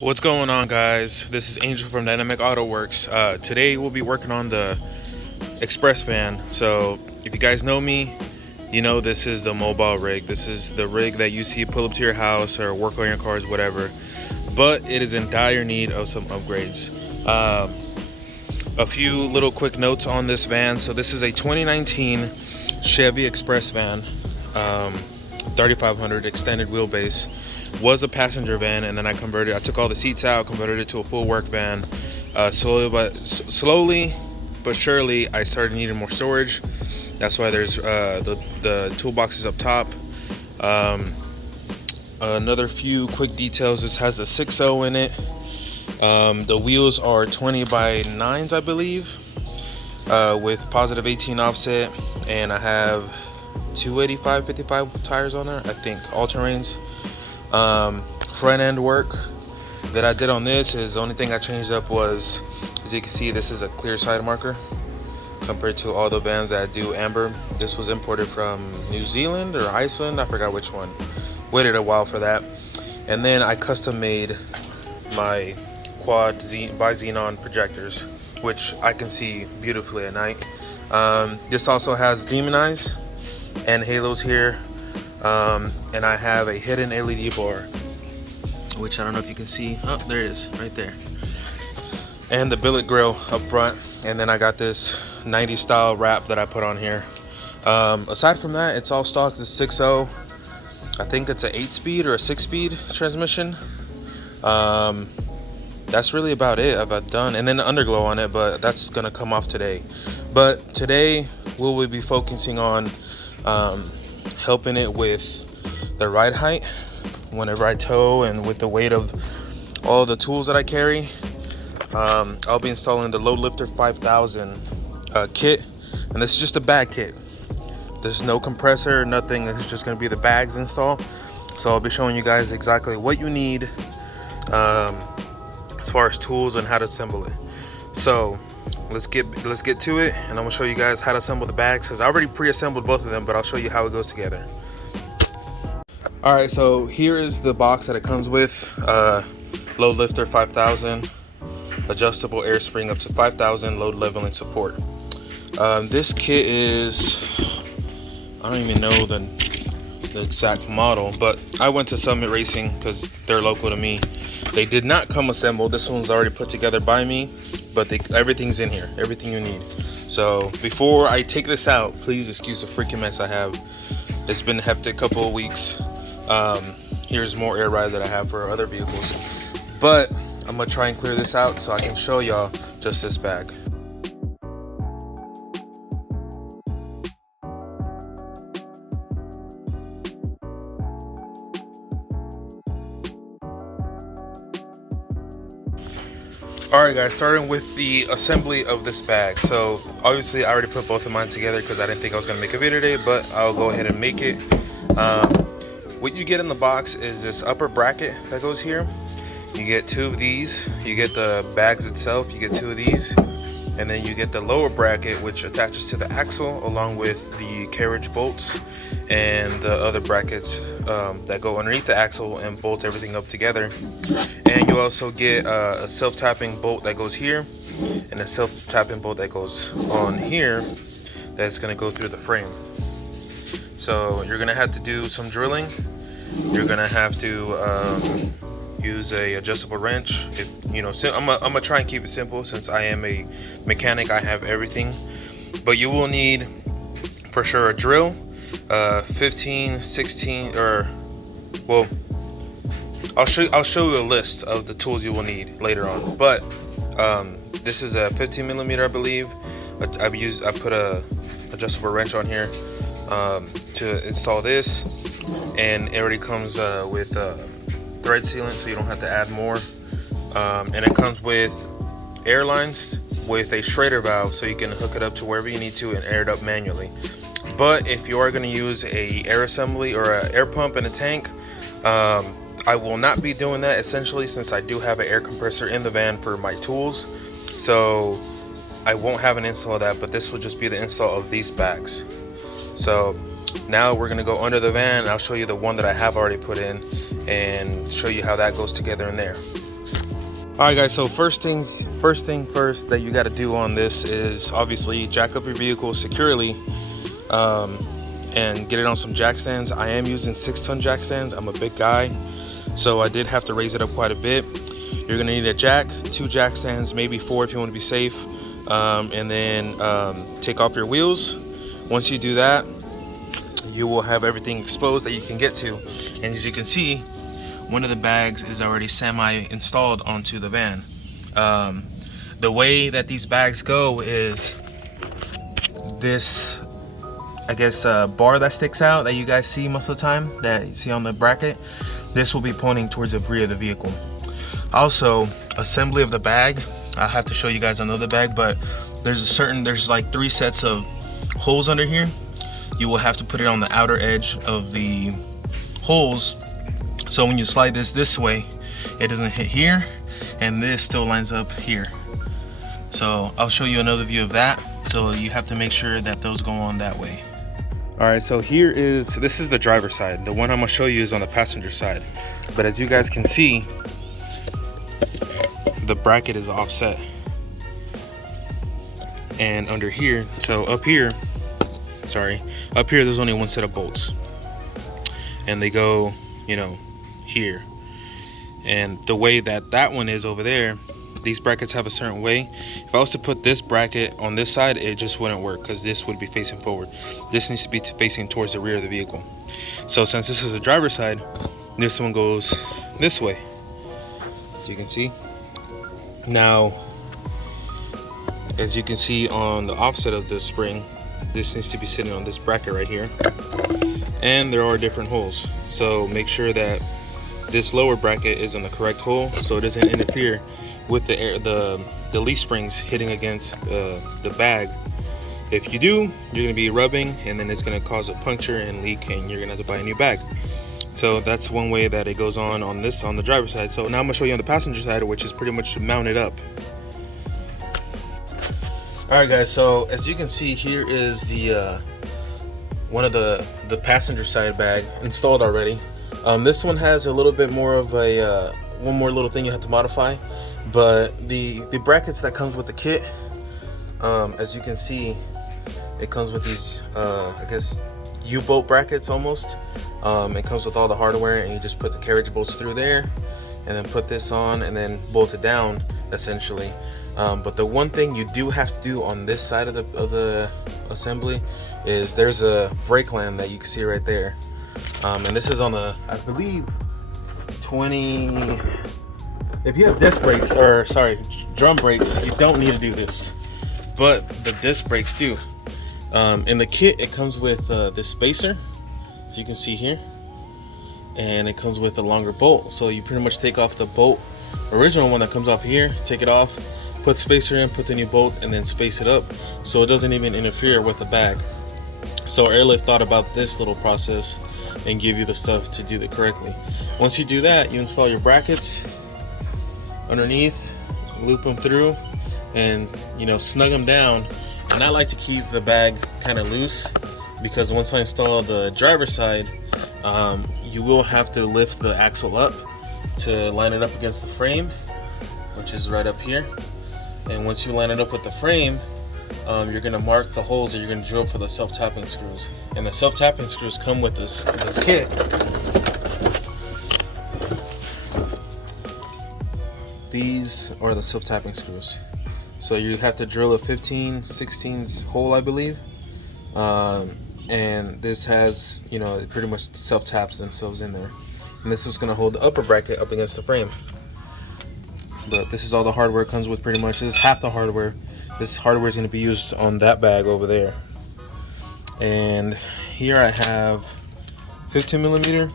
What's going on, guys? This is Angel from Dynamic Auto Works. Today we'll be working on the express van. So if you guys know me, you know this is the mobile rig. This is the rig that you see pull up to your house or work on your cars, whatever. But it is in dire need of some upgrades. A few little quick notes on this van. So this is a 2019 Chevy Express van, 3500 extended wheelbase. Was a passenger van, and then I took all the seats out, converted it to a full work van. Slowly but surely I started needing more storage. That's why there's the toolboxes up top. Another few quick details: this has a 6.0 in it. The wheels are 20 by 9s, I believe, with positive 18 offset, and I have 285 55 tires on there, I think, all terrains. Front end work that I did on this is the only thing I changed up was, as you can see, this is a clear side marker compared to all the vans that do amber. This was imported from New Zealand or Iceland, I forgot which one. Waited a while for that. And then I custom made my quad by xenon projectors, which I can see beautifully at night. This also has demon eyes and halos here. And I have a hidden LED bar, which I don't know if you can see. Oh, there it is, right there. And the billet grill up front. And then I got this 90s style wrap that I put on here. Aside from that, it's all stock. The 6.0. I think it's an 8-speed or a 6-speed transmission. That's really about it I've done. And then the underglow on it, but that's gonna come off today. But today we'll be focusing on helping it with the ride height whenever I tow, and with the weight of all the tools that I carry. I'll be installing the Load Lifter 5000 kit, and this is just a bag kit. There's no compressor, nothing. It's just going to be the bags install. So I'll be showing you guys exactly what you need as far as tools and how to assemble it. So let's get to it, and I'm gonna show you guys how to assemble the bags, because I already pre-assembled both of them, but I'll show you how it goes together. All right, so here is the box that it comes with. Load Lifter 5000, adjustable air spring up to 5000, load leveling support. This kit is, I don't even know the exact model, but I went to Summit Racing because they're local to me. They did not come assembled. This one's already put together by me, but everything's in here, everything you need. So before I take this out, please excuse the freaking mess I have. It's been a hectic couple of weeks. Here's more air ride that I have for other vehicles, but I'm gonna try and clear this out so I can show y'all just this bag. Alright guys, starting with the assembly of this bag. So obviously I already put both of mine together because I didn't think I was going to make a video today, but I'll go ahead and make it. What you get in the box is this upper bracket that goes here. You get 2 of these. You get the bags itself, you get 2 of these. And then you get the lower bracket, which attaches to the axle, along with the carriage bolts and the other brackets that go underneath the axle and bolt everything up together. And you also get a self-tapping bolt that goes here, and a self-tapping bolt that goes on here that's going to go through the frame. So you're going to have to do some drilling. You're going to have to use a adjustable wrench. I'm gonna try and keep it simple since I am a mechanic. I have everything, but you will need for sure a drill, 15, 16, or well, I'll show you a list of the tools you will need later on. But this is a 15 millimeter, I believe. I put a adjustable wrench on here to install this, and it already comes with thread sealant, so you don't have to add more. And it comes with air lines with a Schrader valve, so you can hook it up to wherever you need to and air it up manually. But if you are going to use a air assembly or an air pump in a tank, I will not be doing that, essentially, since I do have an air compressor in the van for my tools. So I won't have an install of that, but this will just be the install of these bags. So now we're going to go under the van, and I'll show you the one that I have already put in and show you how that goes together in there. All right, guys, so first thing first that you got to do on this is obviously jack up your vehicle securely and get it on some jack stands. I am using 6-ton jack stands. I'm a big guy, so I did have to raise it up quite a bit. You're gonna need a jack, 2 jack stands, maybe 4 if you want to be safe, and then take off your wheels. Once you do that, you will have everything exposed that you can get to. And as you can see, one of the bags is already semi-installed onto the van. The way that these bags go is this, I guess, bar that sticks out that you guys see most of the time, that you see on the bracket. This will be pointing towards the rear of the vehicle. Also, assembly of the bag, I'll have to show you guys another bag, but there's like 3 sets of holes under here. You will have to put it on the outer edge of the holes, so when you slide this way, it doesn't hit here, and this still lines up here. So I'll show you another view of that. So you have to make sure that those go on that way. All right, so this is the driver's side. The one I'm gonna show you is on the passenger side. But as you guys can see, the bracket is offset. And under here, so up here there's only 1 set of bolts. And they go, you know, here. And the way that one is over there, these brackets have a certain way. If I was to put this bracket on this side, it just wouldn't work because this would be facing forward. This needs to be facing towards the rear of the vehicle. So since this is the driver's side, this one goes this way, as you can see. Now, as you can see on the offset of the spring, this needs to be sitting on this bracket right here. And there are different holes. So make sure that this lower bracket is in the correct hole so it doesn't interfere with the leaf springs hitting against the bag. If you do, you're gonna be rubbing, and then it's gonna cause a puncture and leak, and you're gonna have to buy a new bag. So that's one way that it goes on the driver's side. So now I'm gonna show you on the passenger side, which is pretty much mounted up. All right, guys, so as you can see, here is the one of the passenger side bag installed already. This one has a little bit more of a one more little thing you have to modify, but the brackets that comes with the kit, as you can see, it comes with these I guess U-bolt brackets almost. It comes with all the hardware, and you just put the carriage bolts through there and then put this on and then bolt it down essentially. But the one thing you do have to do on this side of the assembly is there's a brake line that you can see right there. And this is on a, I believe, 20. If you have disc brakes, or sorry, drum brakes, you don't need to do this, but the disc brakes do. In the kit, it comes with this spacer, so you can see here, and it comes with a longer bolt. So you pretty much take off the bolt, original one that comes off here, take it off, put spacer in, put the new bolt, and then space it up so it doesn't even interfere with the bag. So Airlift thought about this little process and give you the stuff to do it correctly. Once you do that, you install your brackets underneath, loop them through, and snug them down. And I like to keep the bag kind of loose, because once I install the driver's side, you will have to lift the axle up to line it up against the frame, which is right up here. And once you line it up with the frame, you're going to mark the holes that you're going to drill for the self-tapping screws. And the self-tapping screws come with this kit. These are the self-tapping screws. So you have to drill a 15/16 hole, I believe. And this has, it pretty much self-taps themselves in there. And this is going to hold the upper bracket up against the frame. But this is all the hardware it comes with pretty much. This is half the hardware. This hardware is going to be used on that bag over there. And here I have 15mm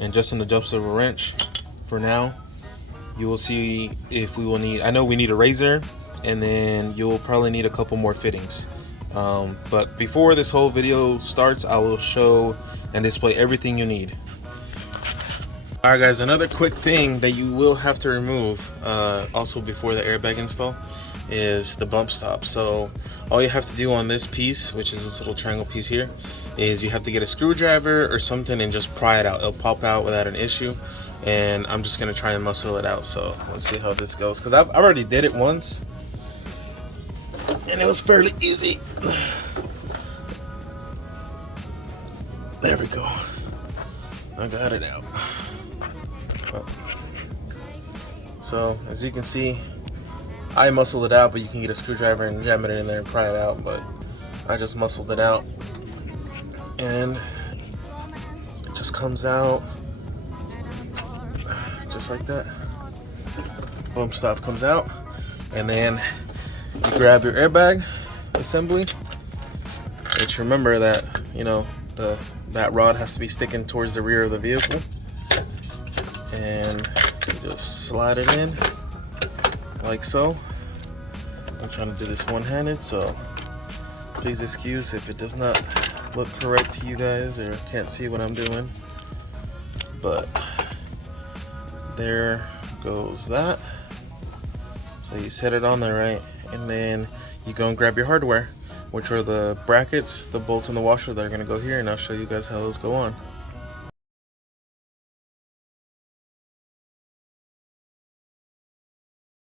and just an adjustable wrench for now. You will see if we will need, I know we need a razor, and then you'll probably need a couple more fittings. But before this whole video starts, I will show and display everything you need. Alright guys, another quick thing that you will have to remove also before the airbag install is the bump stop. So all you have to do on this piece, which is this little triangle piece here, is you have to get a screwdriver or something and just pry it out. It'll pop out without an issue, and I'm just gonna try and muscle it out. So let's see how this goes, because I already did it once and it was fairly easy. There we go, I got it out. Oh. So as you can see, I muscled it out, but you can get a screwdriver and jam it in there and pry it out, but I just muscled it out and it just comes out just like that. Bump stop comes out, and then you grab your airbag assembly, which, remember that, you know, that rod has to be sticking towards the rear of the vehicle, and you just slide it in like so. I'm trying to do this one-handed, so please excuse if it does not look correct to you guys or can't see what I'm doing, but there goes that. So you set it on there, right, and then you go and grab your hardware, which are the brackets, the bolts, and the washer that are going to go here, and I'll show you guys how those go on.